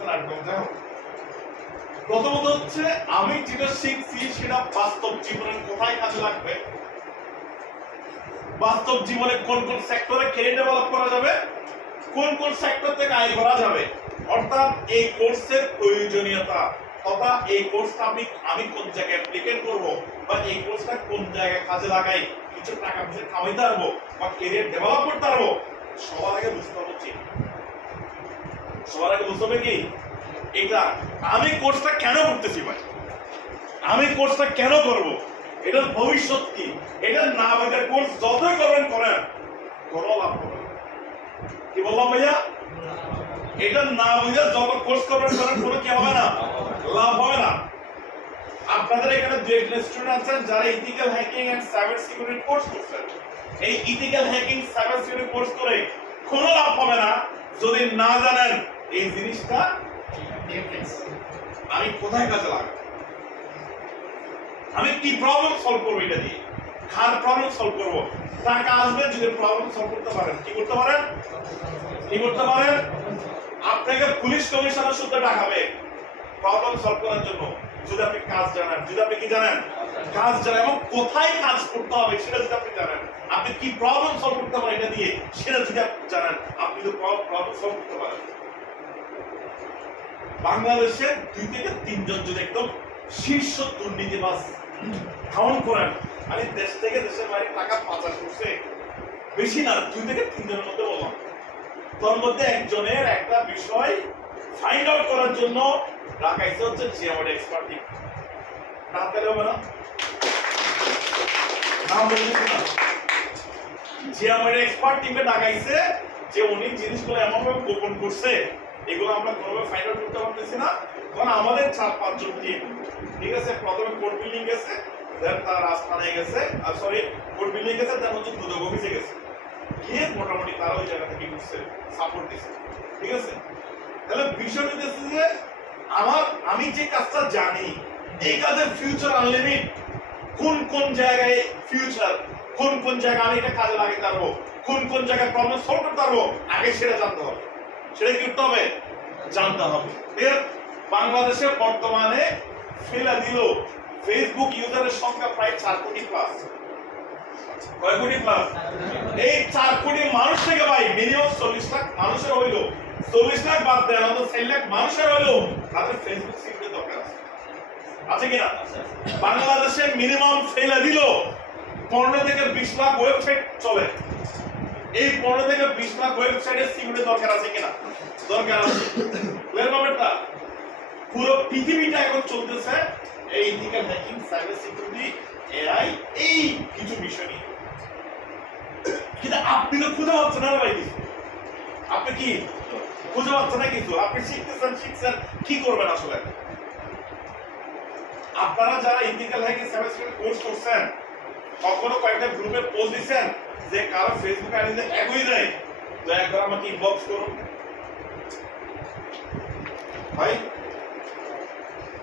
বুঝতেছেন একদম যাও। প্রথমত হচ্ছে আমি যেটা শিখছি সেটা বাস্তব জীবনের কোথায় কাজে লাগবে, বাস্তব জীবনে কোন কোন সেক্টরে ক্যারিয়ার ডেভেলপ করা যাবে, কোন কোন সেক্টর থেকে আয় করা যাবে, অর্থাৎ এই কোর্সের প্রয়োজনীয়তা তথা এই কোর্সটা আমি কোন জায়গায় অ্যাপ্লিকেট করব বা এই কোর্সটা কোন জায়গায় কাজে লাগাই কিছু টাকা পয়সা কামাইতে পারবো বা ক্যারিয়ার ডেভেলপ করতে পারবো, সবার আগে বুঝতে হবে কি, সবার আগে বুঝতে হবে কি এটা আমি কোর্সটা কেন করতেছি ভাই, আমি কোর্সটা কেন করব, এটার ভবিষ্যৎ কি, এটা না বুঝে কোর্স যতই করবেন করেন কোনো লাভ হবে না। কি বললাম ভাইয়া, এটা না বুঝে যত কোর্স করবেন করেন কোনো কি হবে না, লাভ হবে না। আপনাদের এখানে দুই একজন স্টুডেন্ট আছেন যারা ethical hacking and cyber security course করছেন। এই ethical hacking cyber security course করে কোনো লাভ হবে না যদি না জানেন এই জিনিসটা আমি কোথায় কাজে লাগাবো, আমি কি প্রবলেম সলভ করবো, এটা দিয়ে কার প্রবলেম সলভ করবো, টাকা আসবে যদি প্রবলেম সলভ করতে পারেন। কি করতে পারেন, কি করতে পারেন, আপনাকে পুলিশ কমিশনার শুদ্ধ টাকাবে প্রবলেম সলভ করার জন্য যদি আপনি কাজ জানেন, যদি আপনি কি জানেন, কাজ জানেন এবং কোথায় কাজ করতে হবে সেটা যদি আপনি জানেন, আপনি কি প্রবলেম সলভ করতে পারেন এটা দিয়ে সেটা যদি আপনি জানেন, আপনি তো প্রবলেম সলভ করতে পারেন। বাংলাদেশে 2 থেকে 3 জন যদি একদম শীর্ষ দুর্নীতিবাজ কাউন্ট করেন, আমি দেশ থেকে দেশের বাইরে টাকা পাচার করছে বেশি না, 2 থেকে 3 জনের মধ্যে বললাম। তোর মধ্যে একজনের একটা বিষয় ফাইন্ড আউট করার জন্য রাখাইছে হচ্ছে জিএমডি এক্সপার্ট টিম। নাম পেলে হবে না, নাম বলতেছি না, জিএমডি এক্সপার্ট টিমকে ডাকাইছে যে উনি জিনিসগুলো এমন ভাবে গোপন করছে এগুলো আমরা কোনোভাবে ফাইন্ড আউট করতে পারতেছি না। কারণ আমাদের 4-5 জন টিম, ঠিক আছে, প্রথমে কোর্ট বিল্ডিং গেছে, দেন তার রাজস্থানে গেছে, আর সরি কোর্ট বিল্ডিং গেছে, দেন হচ্ছে দুদক অফিসে গেছে, গিয়ে মোটামুটি তারা ওই জায়গা থেকে করছে, সাপোর্ট দিচ্ছে, ঠিক আছে। তাহলে বিষয় হচ্ছে যে আমি যে কাজটা জানি এই কাজের ফিউচার আনলিমিট, কোন কোন জায়গায় ফিউচার, কোন কোন জায়গায় আমি এটা কাজে লাগাতে পারবো, কোন কোন জায়গায় প্রবলেম সলভ করতে পারবো, আগে সেটা জানতে হবে, সেটা কি করতে হবে, জানতে হবে। এর বাংলাদেশে বর্তমানে ফেলা দিল ফেসবুক ইউজারের সংখ্যা প্রায় 4 কোটি প্লাস। কয় কোটি প্লাস? এই 4 কোটি মানুষ থেকে ভাই মিনিমাম 40 লাখ মানুষের হইল, 40 লাখ বাদ দেন আমাদের 4 লাখ মানুষের হইল তাদের ফেসবুক সিকিউরিটি দরকার আছে, আছে কিনা? বাংলাদেশে মিনিমাম ফেলা দিল 15 থেকে 20 লাখ ওয়েবসাইট চলে, এই 15 থেকে 20 লাখ ওয়েবসাইটের সিকিউরিটি দরকার আছে কিনা? দরকার আছে। ক্লিয়ার ব্যাপারটা? পুরো পৃথিবীটা এখন চলতেছে এই ethical hacking, cyber security, AI, এই কিছু বিষয় নিয়ে। কিন্তু আপনি তো খুঁজে পাচ্ছেন না ভাই কিছু, আপনি কি খুঁজে পাচ্ছেন না কিছু, আপনি শিখছেন কি করবেন আসলে? আপনারা যারা ethical hacking cyber security course করছেন কখনো কয়েকটা গ্রুপে পোস্ট দিচ্ছেন যে কারো ফেসবুক আইডিতে হ্যাক হয়ে যায়, দয়া করে আমাকে ইনবক্স করুন ভাই।